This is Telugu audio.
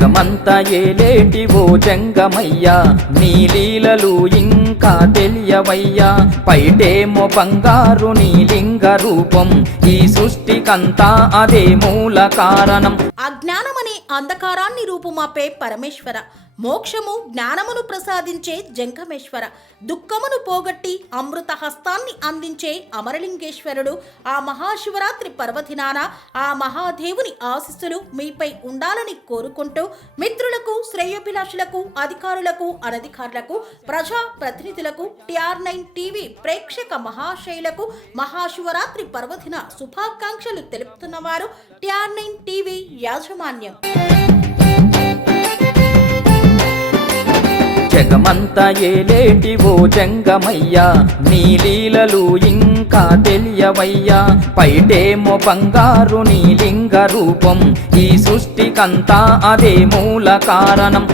జగమంతా ఏలేటి ఓ జంగమయ్యా, నీ లీలలు ఇంకా తెలియవయ్యా. పైటేమో బంగారు నీ లింగ రూపం, ఈ సృష్టికంతా అదే మూల కారణం. అజ్ఞానమనే అంధకారాన్ని రూపుమాపే పరమేశ్వర, మోక్షము జ్ఞానమును ప్రసాదించే జంగమేశ్వర, దుఃఖమును పోగొట్టి అమృత హస్తాన్ని అందించే అమరలింగేశ్వరుడు. ఆ మహాశివరాత్రి పర్వదినాన ఆ మహాదేవుని ఆశీస్సులు మీపై ఉండాలని కోరుకుంటూ మిత్రులకు, శ్రేయోభిలాషులకు, అధికారులకు, అనధికారులకు, ప్రజా ప్రతినిధులకు, TR9 టీవీ ప్రేక్షక మహాశైలకు మహాశివరాత్రి పర్వదిన శుభాకాంక్షలు తెలుపుతున్నవారు TR9 టీవీ యాజమాన్యం. జగమంతా ఏలేటి ఓ జంగమయ్యా, నీ లీలలు ఇంకా తెలియవయ్యా. పైటేమో బంగారు నీ లింగ రూపం, ఈ సృష్టికంతా అదే మూల కారణం.